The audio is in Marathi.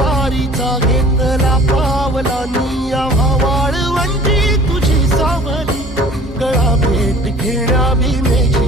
वारीचा घेतला पावला निया वाळवंटी तुझी सावली गळा भेट घेण्या भीमेची